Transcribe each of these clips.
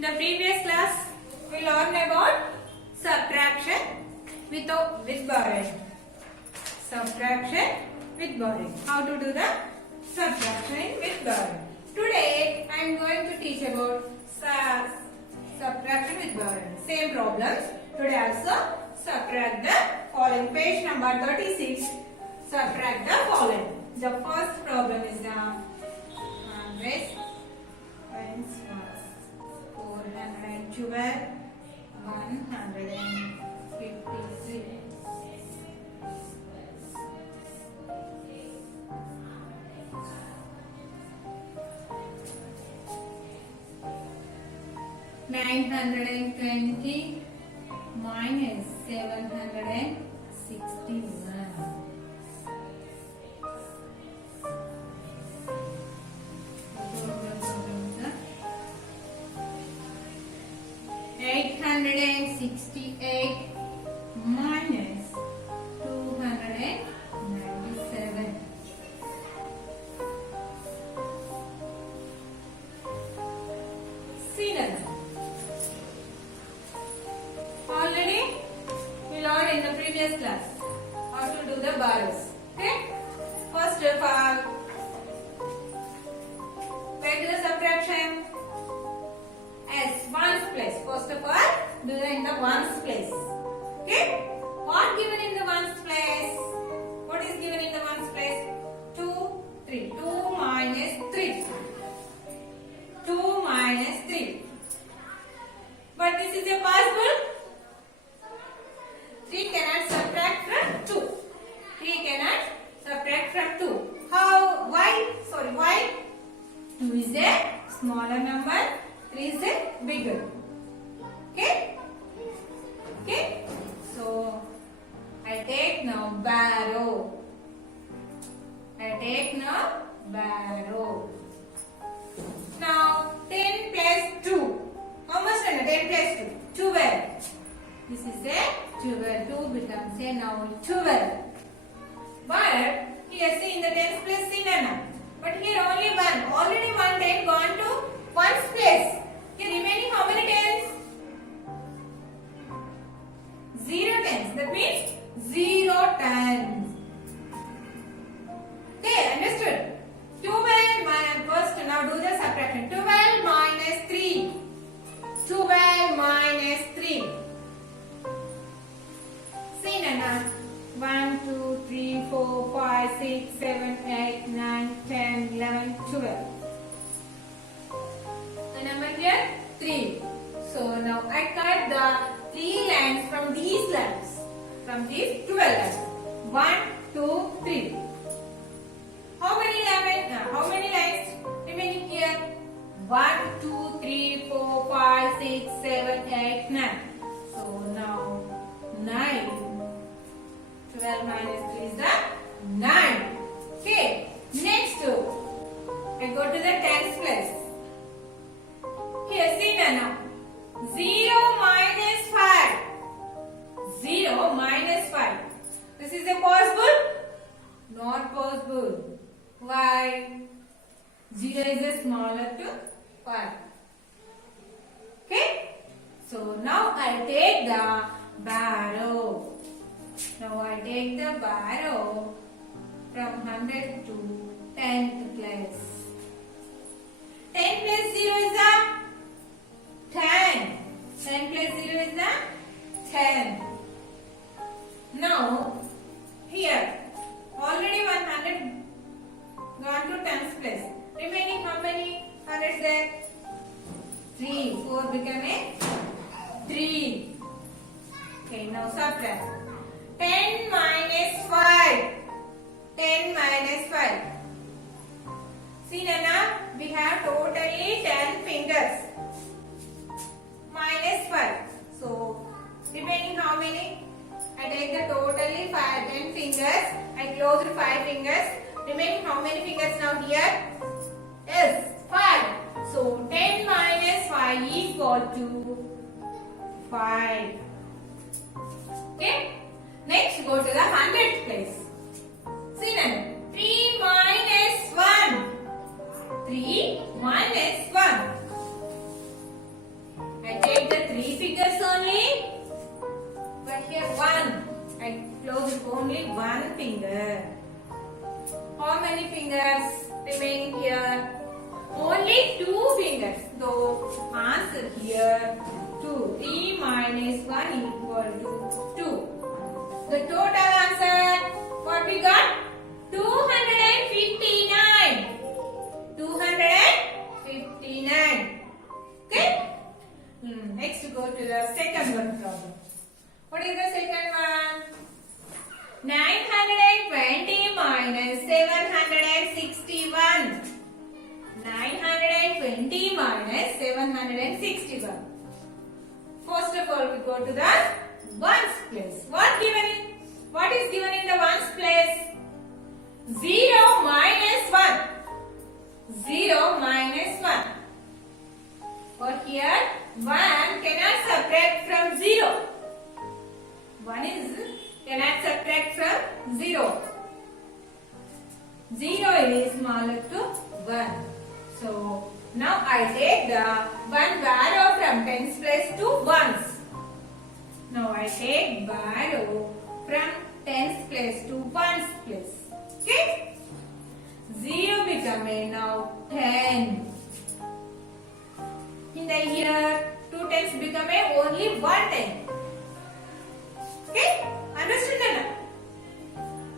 In the previous class, we learned about subtraction with borrowing. Subtraction with borrowing. How to do the subtraction with borrowing. Today, I am going to teach about subtraction with borrowing. Same problems. Today also, subtract the following. Page number 36. Subtract the following. The first problem is the 100 times 412 153. (920) minus 761. (868) minus 297. See that. Already we learned in the previous class how to do the borrows. Okay. First of all, where do the subtraction? As ones place. First of all, do it in the ones place. Okay. What given in the ones place? What is given in the ones place? 2, 3. 2 minus 3. 2 minus 3. But this is a possible. 3 cannot subtract from 2. 3 cannot subtract from 2. How? Why? Sorry, why? 2 is a smaller number. 3 is a bigger. Okay? Okay? So, I take now borrow. I take now borrow. Now, 10 plus 2. How much? 10 plus 2? 12. This is a 12. 2 becomes a now 12. But here see in the tens place see nana. But here only 1. Already 1 10 gone to 1's place. Here remaining how many tens? 0 tens. That means 0 tens. Okay, understood? 12 minus first now do the subtraction. 12 minus 3. 12 minus 3. See Nana. 1, 2, 3, 4, 5, 6, 7, 8, 9, 10, 11, 12. The number here 3. So now I cut the 3 lines from these lines. From these 12 lines. 1, 2, 3. How many lines remaining here? 1, 2, 3, 4, 5, 6, 7, 8, 9. So now 9. 12 minus 3 is the 9. Okay. Next, I go to the tens place. Here, see now. 0 minus 5. 0 minus 5. This is a possible? Not possible. Why? 0 is a smaller to 5. Okay? So now I take the borrow. Now I take the borrow from 100 to 10th place. 10 plus 0 is the 10. 10 plus 0 is the 10. Now, here, already 100 gone to 10th place. Remaining how many hundreds there? 3. 4 become a 3. Okay, now subtract. 10 minus 5. 10 minus 5. See Nana, we have totally 10 fingers. Minus 5. So, remaining how many? I take the totally 10 fingers. I close the 5 fingers. Remaining how many fingers now here? Yes, 5. So, 10 minus 5 equal to 5. Okay? Next, go to the 100th place. See then, 3 minus 1. 3 minus 1. finger. How many fingers remaining here? Only 2 fingers. So answer here 2. 3 minus 1 equal to 2. The total answer, what we got? 259. 259. Okay? Next go to the second one problem. What is the second one? 920 minus 761. 920 minus 761. First of all, we go to the ones place. What is given in the ones place? 0 minus 1. 0 minus 1. For here, 1 cannot subtract from 0. 1 cannot subtract from 0. 0 is smaller to 1. So, now I take the 1 barrow from tens place to ones. Now I take barrow from tens place to ones place. Okay? 0 becoming now 10. In the here, 2 tens becoming only 1 10. Okay? Understood now?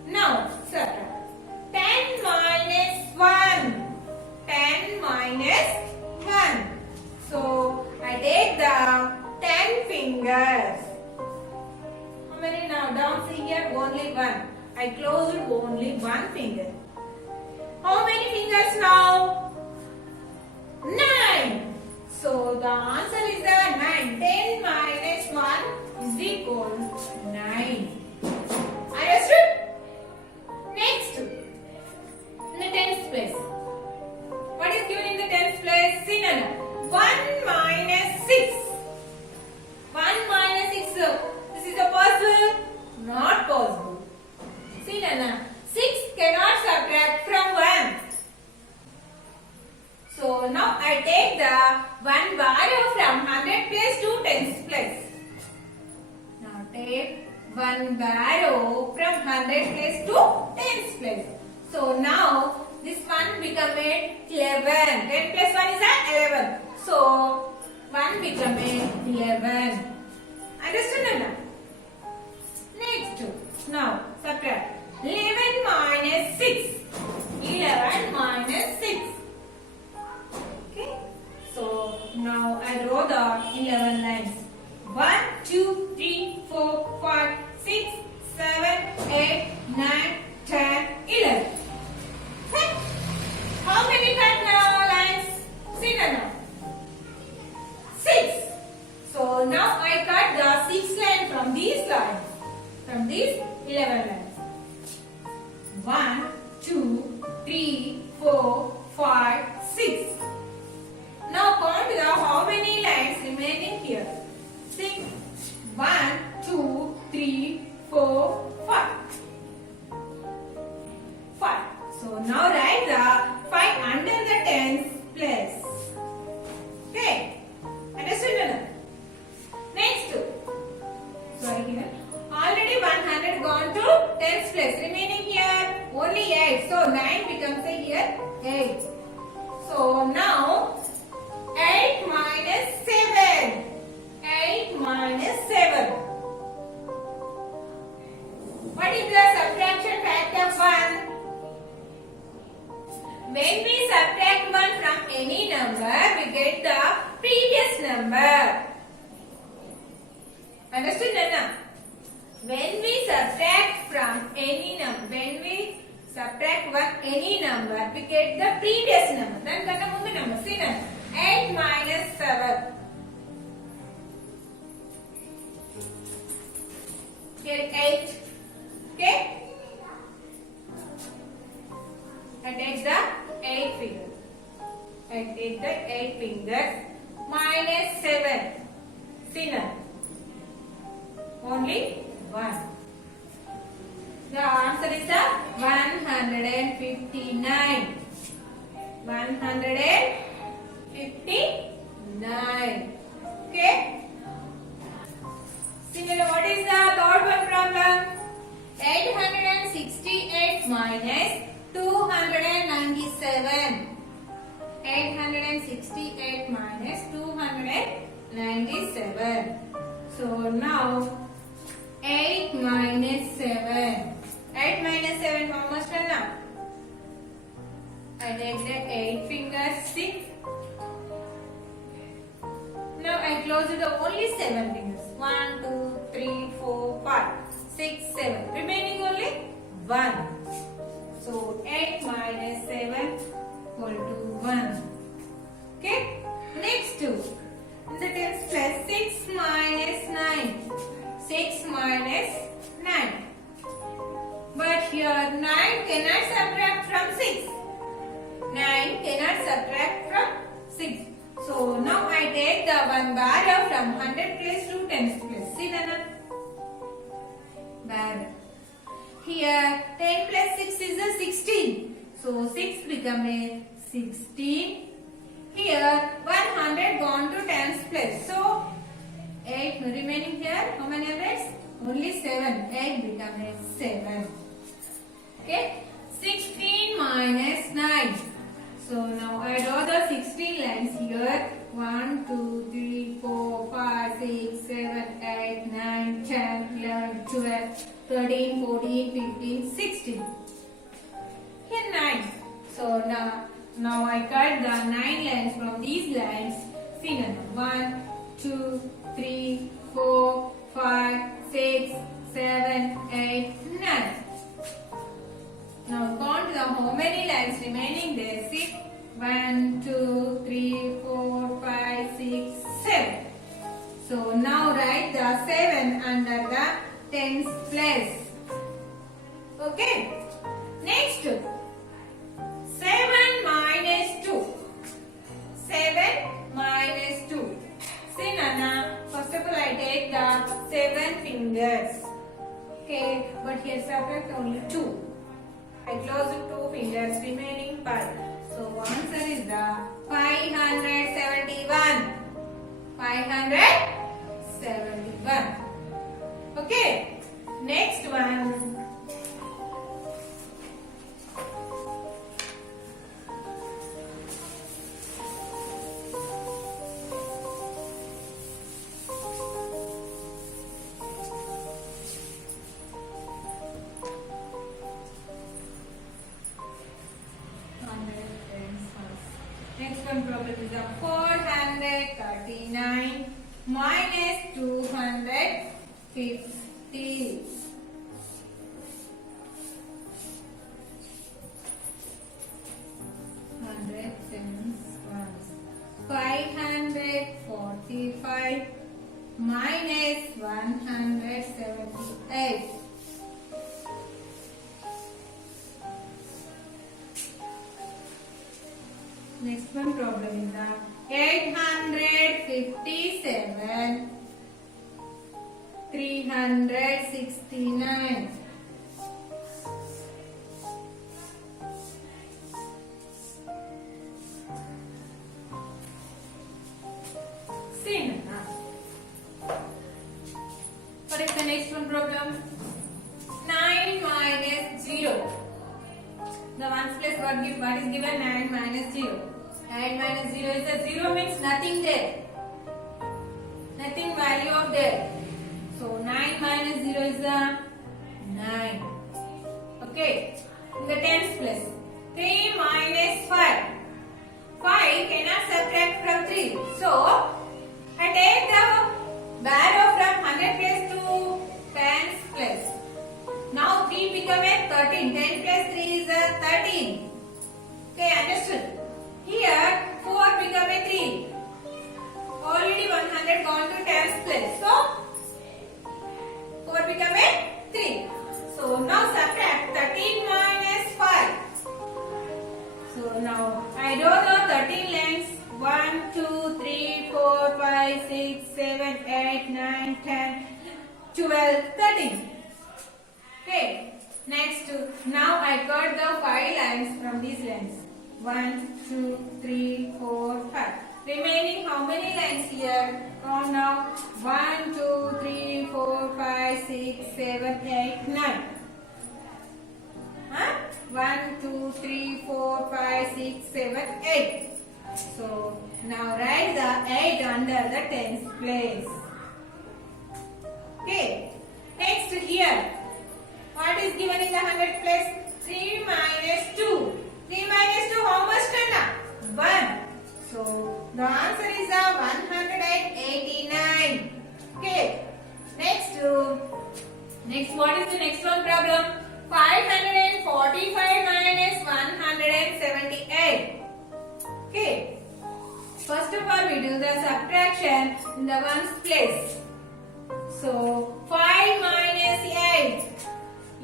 Now, subtract. 10 minus 1. 10 minus 1. So, I take the 10 fingers. How many now? Down see here, only 1. I closed only 1 finger. How many fingers now? 9. So, the answer is the 9. 10 minus 1 is equal to 9. Understood? Next, in the tens place. What is given in the tens place? See now. 1 minus 6. 1 minus 6. This is a possible? Not possible. See now. 6 cannot subtract from 1. So now I take the 1 barrow from 100 place to tens place. Now take 1 barrow from 100 place to tens place. So now this one become 11. 10 plus 1 is 11. So 1 become 11. Understood now? Next, now subtract. 11 minus 6. 11 minus 6. Okay. So now I draw the 11 lines. 1, 2, 3, 4, 5, 6, 7, 8, 9, 10, 11. Okay. How many cut now lines? See now. 6. So now I cut the 6 lines from these lines. From these 11 lines. 1, 2, 3, 4, 5, 6. Now count the how many lines remaining here. 6. 1, 2, 3, 4, 5. 5. So now write the 5 under the tens place. Okay. Understood now? Next. Sorry here. Already 100 gone to tens place. Remaining here only 8. So 9 becomes here 8. So now 8 minus 7. 8 minus 7. What is the subtraction factor of 1? When we subtract 1 from any number, we get the previous number. Understood, Nana? When we subtract from any number, any number, we get the previous number. Then the number. See now. 8 minus 7. Get 8. Okay? I take the 8 fingers. I take the 8 fingers. Minus 7. See now. Only 1. The answer is the 159. 159. Okay? Similar, what is the third one problem? 860 868 minus 297. So now 8 minus 7. 8 minus 7 how much done now? I take the 8 fingers 6. Now I close it only 7 fingers. 1, 2, 3, 4, 5, 6, 7. Remaining only 1. So 8 minus 7 equal to 1. Okay. Next two. In the tens place 6 minus 9. 6 minus 9. But here 9 cannot subtract from 6. 9 cannot subtract from 6. So now I take the one barrow from 100 place to 10s place. See Nana? Barrow. Here 10 plus 6 is a 16. So 6 become a 16. Here 100 gone to 10s place. So 8 remaining here. How many hundreds? Only 7. 8 become a 7. Okay. 16 minus 9. So now I draw the 16 lines here. 1, 2, 3, 4, 5, 6, 7, 8, 9, 10, 11, 12, 13, 14, 15, 16. Here 9. So now I cut the 9 lines from these lines. See now. 1, 2, 3, 4, 5, 6, 7, 8, 9. Now count the how many lines remaining there. See. 1, 2, 3, 4, 5, 6, 7. So now write the 7 under the tens place. Okay. Next. 7 minus 2. 7 minus 2. See Nana. First of all I take the 7 fingers. Okay. But here subtract only 2. I close it 2 fingers remaining 5. So answer is the 571. 571. Okay. Next one. Next one problem is the 439 minus 250. 545 minus 178. Next one problem is the 857 369. See now. What is the next one problem? 9 minus 0. The ones place what is given? 9 minus 0. 9 minus 0 is a 0 means nothing there. Nothing value of there. So 9 minus 0 is a 9. Okay. In the tens place. 3 minus 5. 5 cannot subtract from 3. So I take the barrow from 100 place to 10s place. Now 3 become a 13. 10 plus 3 is a 13. Okay, understood? Here 4 become a 3. Already 100 gone to 10s place. So 4 become a 3. So now subtract 13 minus 5. So now I draw the 13 lines. 1, 2, 3, 4, 5, 6, 7, 8, 9, 10, 12, 13. Okay. Next, now I cut the 5 lines from these lines. 1, 2, 3, 4, 5. Remaining how many lines here? Count now. 1, 2, 3, 4, 5, 6, 7, 8, 9. Huh? 1, 2, 3, 4, 5, 6, 7, 8. So now write the 8 under the tens place. Okay. Next here. What is given in the hundred place? 3 minus 2. 3 minus 2 how much turn? 1. So the answer is 189. Okay. Next what is the next one problem? 545 minus 178. Okay. First of all we do the subtraction in the ones place. So 5 minus 8.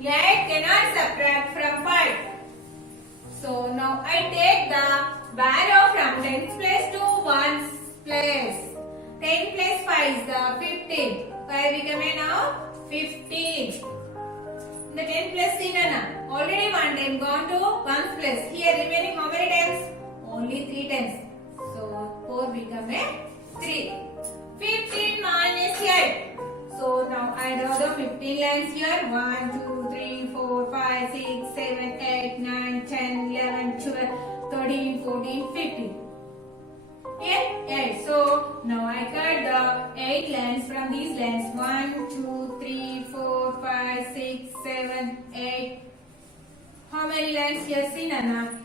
8 cannot subtract from 5. So now I take the barrow from tens place to ones place. 10 plus 5 is the 15. 5 become now 15. The 10 plus Sinana. Already one time gone to ones place. Here remaining how many times? Only 3 times. So 4 become a 3. 15 minus 8. So now I draw the 15 lines here. 1, 2, 3, 4, 5, 6, 7, 8, 9, 10, 11, 12, 13, 14, 15. Here 8. So now I cut the 8 lines from these lines. 1, 2, 3, 4, 5, 6, 7, 8. How many lines here? See Nana?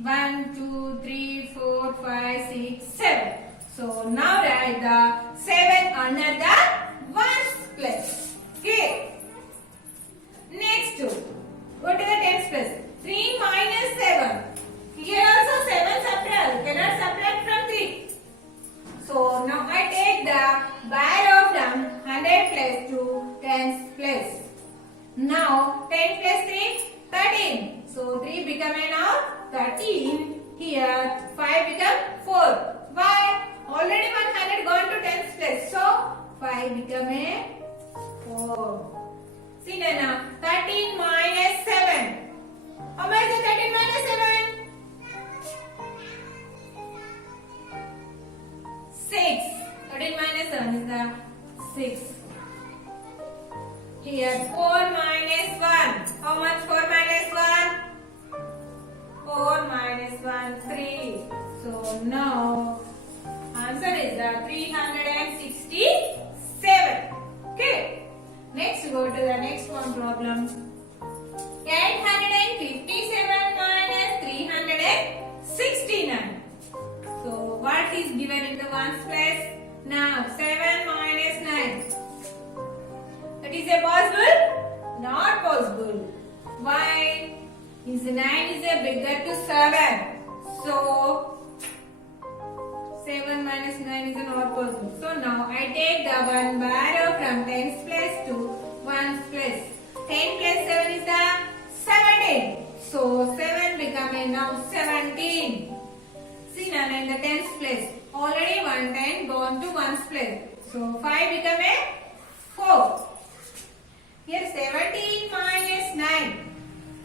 1, 2, 3, 4, 5, 6, 7. So now write the 7 under the ones place. Okay. Next, go to the tens place. 3 minus 7. Here also 7 subtract. Cannot subtract from 3. So now I take the barrow from 100 place to tens place. Now 10 plus 3, 13. So 3 become now 13. Here 5 become 4. Why? Already 100 gone to tens place. So 5 become a 4. See now 13 minus 7. How much is 13 minus 7? 6. 13 minus 7 is the 6. Here 4 minus 1. How much 4 minus 1? 4 minus 1, 3. So now answer is the 367. Okay. Next go to the next one problem. 857 minus 369. So what is given in the ones place? Now 7 minus 9. That is a possible? Not possible. Why? Is 9 is a bigger to 7. So 7 minus 9 is not possible. So now I take the one barrow from tens place to ones place. 10 plus 7 is the 17. So 7 become now 17. See now in the tens place. Already one time gone to ones place. So 5 become a 4. Here 17 minus 9.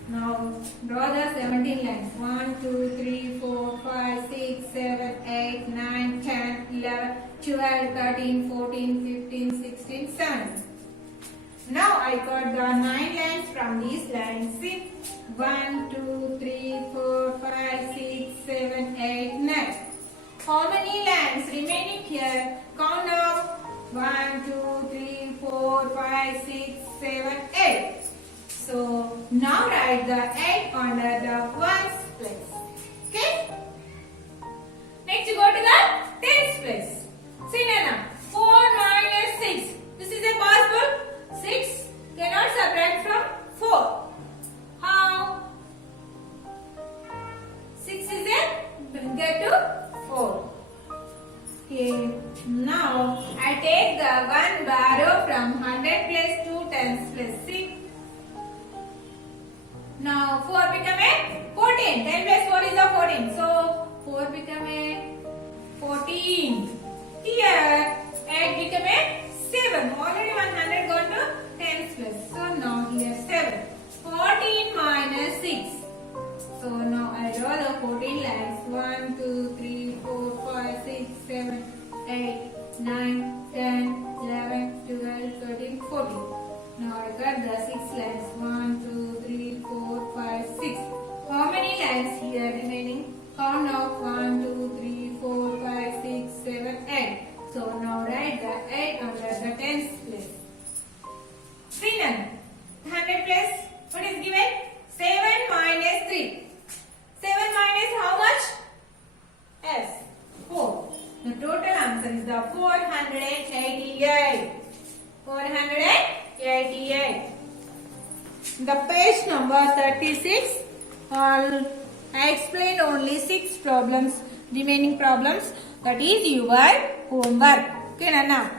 Now draw the 17 lines. 1, 2, 3, 4, 5, 6, 7, 8, 9, 10, 11, 12, 13, 14, 15, 16, 17. Now I got the 9 lines from these lines. See? 1, 2, 3, 4, 5, 6, 7, 8, 9. How many lines remaining here? Count now. 1, 2, 3, 4, 5, 6, 7, 8. So now write the 8 under the ones place. Okay? Next you go to the tens place. See Nana, 4 minus 6. This is a possible? 6 cannot subtract from 4. How? 6 is a bigger to 4. Okay. Now I take the one barrow from 100 place to tens place. See? Now 4 become a 14. 10 plus 4 is a 14. So 4 become a 14. Here 8 become a 7. Already 100 gone to tens place. So now here 7. 14 minus 6. So now I draw the 14 lines. 1, 2, 3, 4, 5, 6, 7, 8, 9, 10, 11, 12, 13, 14. Now I got the 6 lines. 1, 2, 3, 4, 5, 6. How many lines here remaining? Count now. 1, 2, 3, 4, 5, 6, 7, 8. So now write the 8 under the tens place. 3 none. 100 plus. What is given? 7 minus 3. 7 minus how much? Yes. 4. The total answer is the 488. 488. The page number 36. I explained only 6 problems. Remaining problems. That is your homework. Okay, Nana.